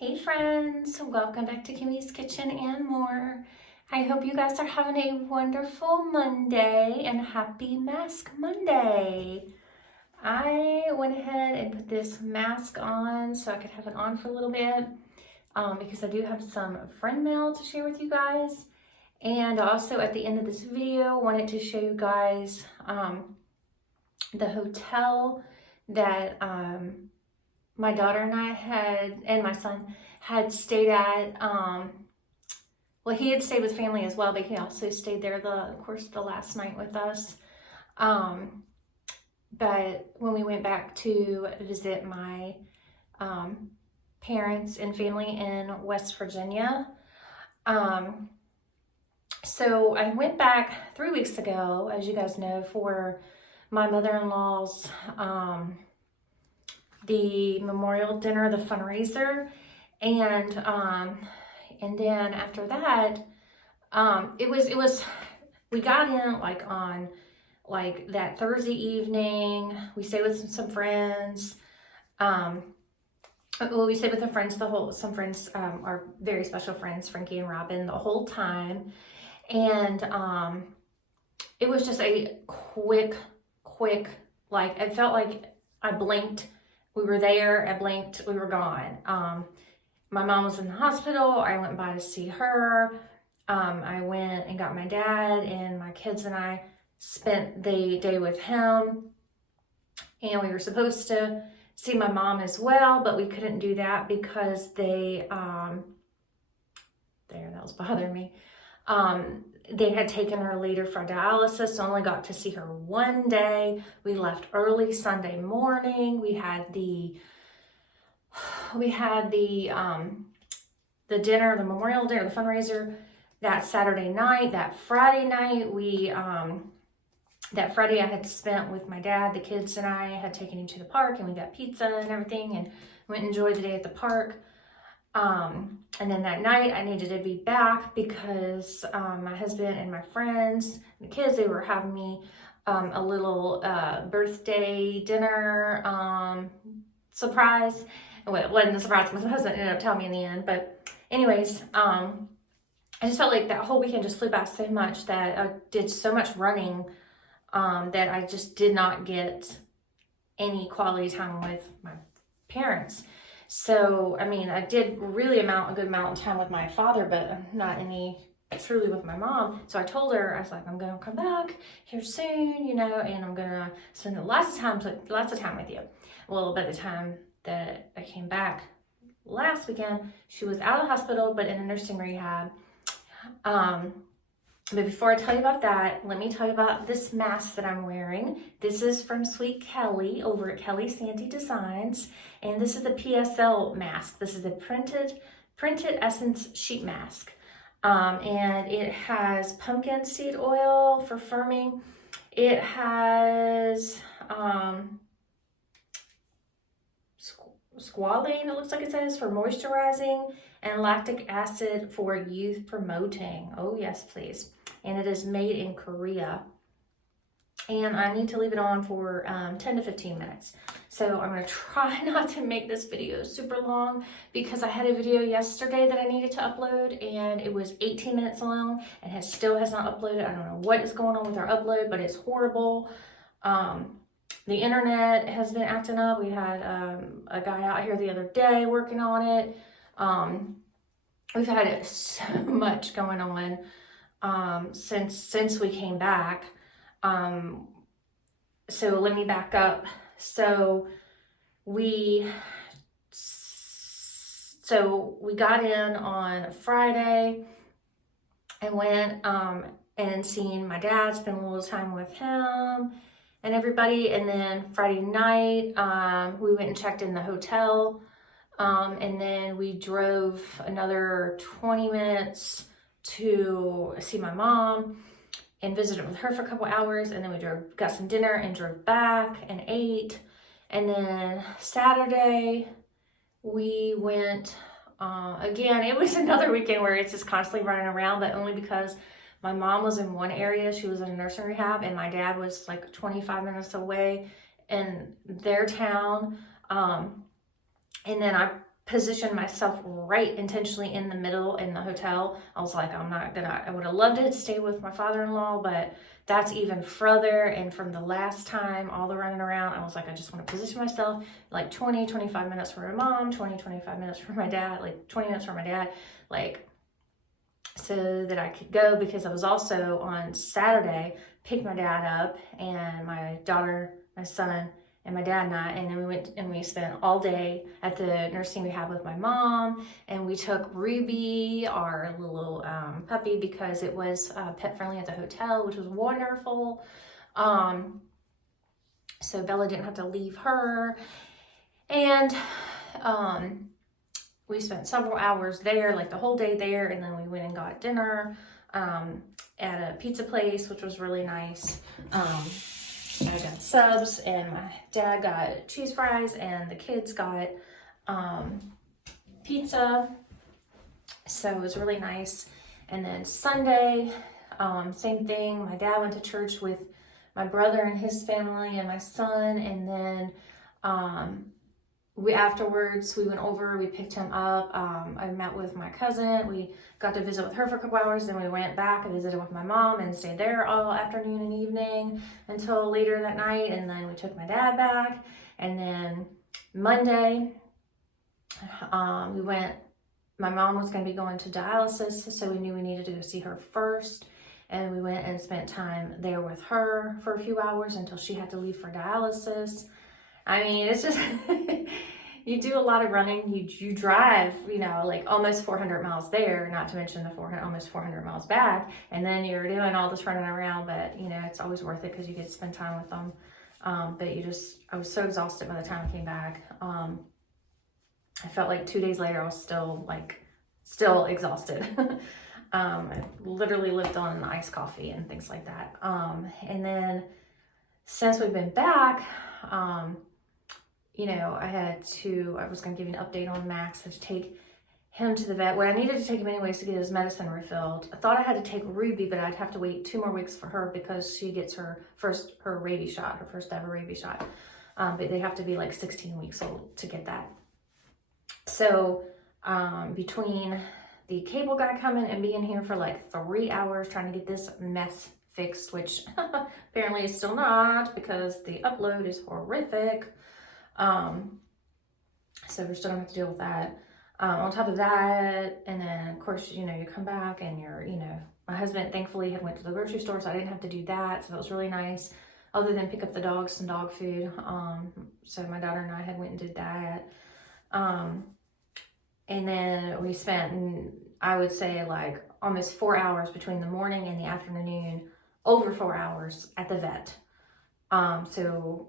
Hey friends, welcome back to Kimmy's Kitchen and more. I hope you guys are having a wonderful Monday and happy Mask Monday. I went ahead and put this mask on so I could have it on for a little bit because I do have some friend mail to share with you guys. And also at the end of this video, wanted to show you guys the hotel that my daughter and I and my son had stayed at. Well, he had stayed with family as well, but he also stayed there, of course, the last night with us. But when we went back to visit my parents and family in West Virginia, so I went back 3 weeks ago, as you guys know, for my mother-in-law's the memorial dinner, the fundraiser, and then after that, it was we got in on that Thursday evening. We stayed with some friends. Well, we stayed with the friends some friends, our very special friends, Frankie and Robin, the whole time, and it was just a quick, it felt like I blinked. We were there, I blinked, we were gone. My mom was in the hospital. I went by to see her. I went and got my dad, and my kids and I spent the day with him. And we were supposed to see my mom as well, but we couldn't do that because that was bothering me. They had taken her later for dialysis, so only got to see her one day. We left early Sunday morning. We had the dinner, the memorial dinner, the fundraiser that Saturday night. That Friday night, that Friday I had spent with my dad. The kids and I had taken him to the park, and we got pizza and everything, and went and enjoyed the day at the park. And then that night I needed to be back because my husband and my friends, the kids, they were having me a little birthday dinner surprise. Well, it wasn't a surprise because my husband ended up telling me in the end. But anyways, I just felt like that whole weekend just flew by so much that I did so much running that I just did not get any quality time with my parents. So, I mean, I did really a good amount of time with my father, but not any truly with my mom. So I told her, I was like, I'm going to come back here soon, and I'm going to spend lots of time with you. Well, by the time that I came back last weekend, she was out of the hospital, but in a nursing rehab. But before I tell you about that, let me tell you about this mask that I'm wearing. This is from Sweet Kelly over at Kelly Sandy Designs. And this is the PSL mask. This is the Printed Essence Sheet Mask. And it has pumpkin seed oil for firming. It has squalane, it looks like it says, for moisturizing, and lactic acid for youth promoting. Oh yes, please. And it is made in Korea. And I need to leave it on for 10 to 15 minutes. So I'm going to try not to make this video super long because I had a video yesterday that I needed to upload, and it was 18 minutes long and still has not uploaded. I don't know what is going on with our upload, but it's horrible. The internet has been acting up. We had a guy out here the other day working on it. We've had so much going on since we came back. So let me back up. So we got in on Friday. I went and seen my dad, spent a little time with him and everybody. And then Friday night, we went and checked in the hotel. And then we drove another 20 minutes to see my mom and visited with her for a couple hours. And then we got some dinner and drove back and ate. And then Saturday we went, again, it was another weekend where it's just constantly running around, but only because my mom was in one area. She was in a nursing rehab, and my dad was like 25 minutes away in their town. And then I position myself right intentionally in the middle in the hotel. I was like, I would have loved to stay with my father-in-law, but that's even further. And from the last time, all the running around, I was like, I just want to position myself like 20, 25 minutes for my mom, 20, 25 minutes for my dad, like 20 minutes for my dad, like, so that I could go, because I was also on Saturday, picked my dad up and my daughter, my son, and my dad and I, and then we went and we spent all day at the nursing rehab with my mom, and we took Ruby, our little puppy, because it was pet friendly at the hotel, which was wonderful. So Bella didn't have to leave her, and we spent several hours there, like the whole day there, and then we went and got dinner at a pizza place, which was really nice. I got subs, and my dad got cheese fries, and the kids got pizza. So it was really nice. And then Sunday, same thing. My dad went to church with my brother and his family and my son, and then afterwards we went over, we picked him up. I met with my cousin. We got to visit with her for a couple hours. Then we went back and visited with my mom and stayed there all afternoon and evening until later that night. And then we took my dad back. And then Monday, my mom was going to be going to dialysis, so we knew we needed to go see her first. And we went and spent time there with her for a few hours until she had to leave for dialysis. I mean, it's just, you do a lot of running. You drive, like almost 400 miles there, not to mention the almost 400 miles back. And then you're doing all this running around, but it's always worth it because you get to spend time with them. But I was so exhausted by the time I came back. I felt like 2 days later, I was still exhausted. I literally lived on iced coffee and things like that. And then since we've been back, I was going to give you an update on Max. I had to take him to the vet, where I needed to take him anyways to get his medicine refilled. I thought I had to take Ruby, but I'd have to wait 2 more weeks for her because she gets her first ever rabies shot. But they have to be like 16 weeks old to get that. So between the cable guy coming and being here for like 3 hours trying to get this mess fixed, which apparently is still not, because the upload is horrific. So we're still gonna have to deal with that. On top of that, and then of course, you come back and my husband thankfully had went to the grocery store, so I didn't have to do that. So that was really nice, other than pick up the dogs some dog food. So my daughter and I had went and did that. And then we spent, I would say, like almost 4 hours between the morning and the afternoon, over 4 hours at the vet. So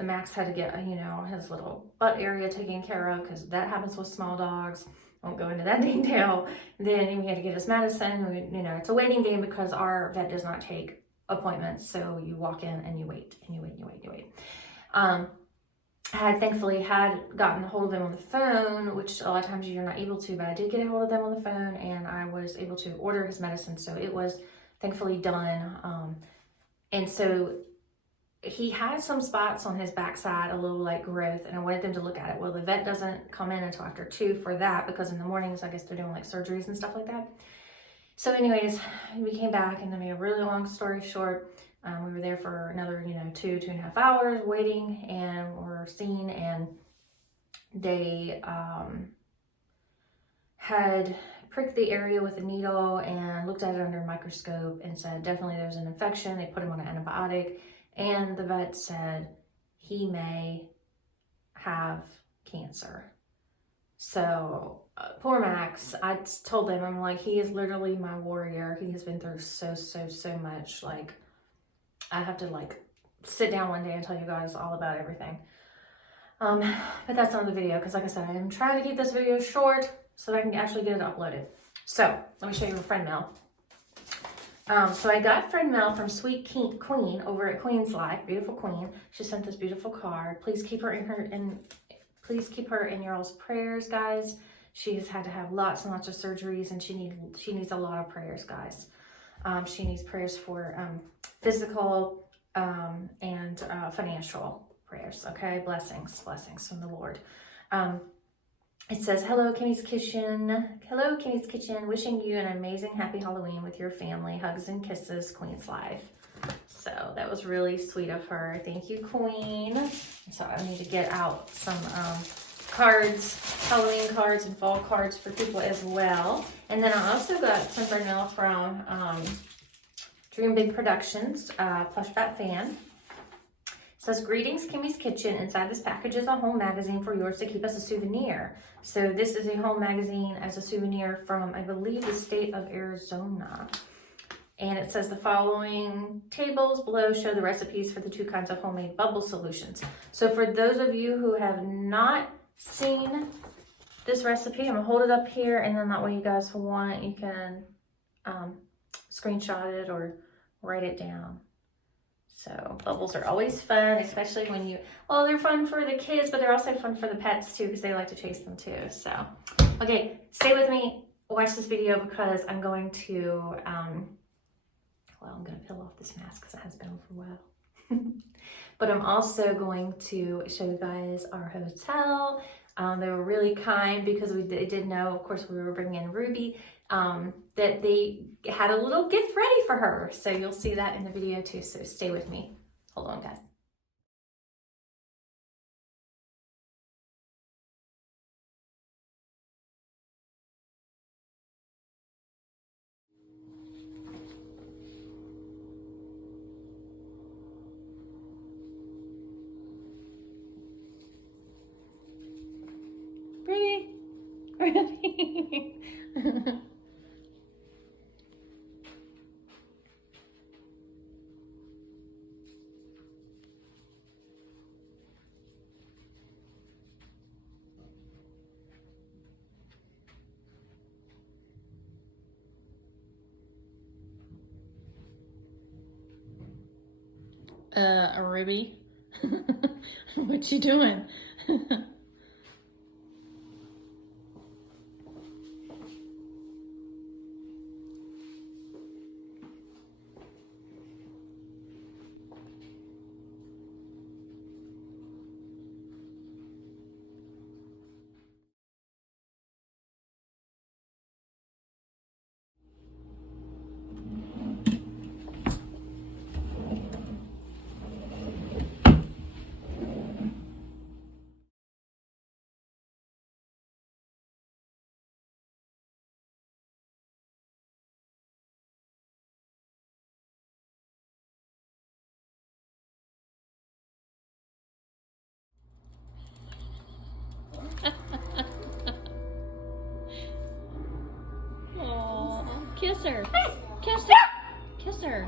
Max had to get, his little butt area taken care of, because that happens with small dogs. Won't go into that detail. Then we had to get his medicine. It's a waiting game because our vet does not take appointments. So you walk in and you wait, and you wait, and you wait, and you wait. I thankfully had gotten a hold of them on the phone, which a lot of times you're not able to, but I did get a hold of them on the phone, and I was able to order his medicine. So it was thankfully done. And so he had some spots on his backside, a little like growth, and I wanted them to look at it. Well, the vet doesn't come in until after 2 for that, because in the mornings, I guess they're doing like surgeries and stuff like that. So anyways, we came back, and to make a really long story short, we were there for another, 2.5 hours waiting, and we're seen, and they had pricked the area with a needle and looked at it under a microscope and said, definitely there's an infection. They put him on an antibiotic, and the vet said he may have cancer. So poor Max, I told them, I'm like, he is literally my warrior. He has been through so much. Like, I have to sit down one day and tell you guys all about everything. But that's another video, because like I said, I'm trying to keep this video short so that I can actually get it uploaded. So let me show you a friend mail. So I got friend mail from Sweet Queen over at Queen's Life, beautiful Queen. She sent this beautiful card. Please keep her in your all's prayers, guys. She has had to have lots and lots of surgeries, and she needs a lot of prayers, guys. She needs prayers for physical and financial prayers. Okay, blessings from the Lord. It says, hello, Kimmy's Kitchen. Hello, Kimmy's Kitchen. Wishing you an amazing happy Halloween with your family. Hugs and kisses, Queen's Life. So that was really sweet of her. Thank you, Queen. So I need to get out some cards, Halloween cards and fall cards for people as well. And then I also got some mail from Dream Big Productions, Plush Bat Fan. It says, greetings, Kimmy's Kitchen. Inside this package is a home magazine for yours to keep as a souvenir. So this is a home magazine as a souvenir from, I believe, the state of Arizona. And it says the following tables below show the recipes for the 2 kinds of homemade bubble solutions. So for those of you who have not seen this recipe, I'm gonna hold it up here, and then that way you guys want, you can screenshot it or write it down. So bubbles are always fun, especially when you, well, they're fun for the kids, but they're also fun for the pets too, because they like to chase them too. So, okay, stay with me, watch this video, because I'm going to, well, I'm going to peel off this mask because it has been on for a while. But I'm also going to show you guys our hotel. They were really kind because they did know, of course, we were bringing in Ruby, that they had a little gift ready for her. So you'll see that in the video too. So stay with me. Hold on, guys. Ruby, Ruby. Ruby, what you doing? Oh, kiss her. Kiss her. Kiss her.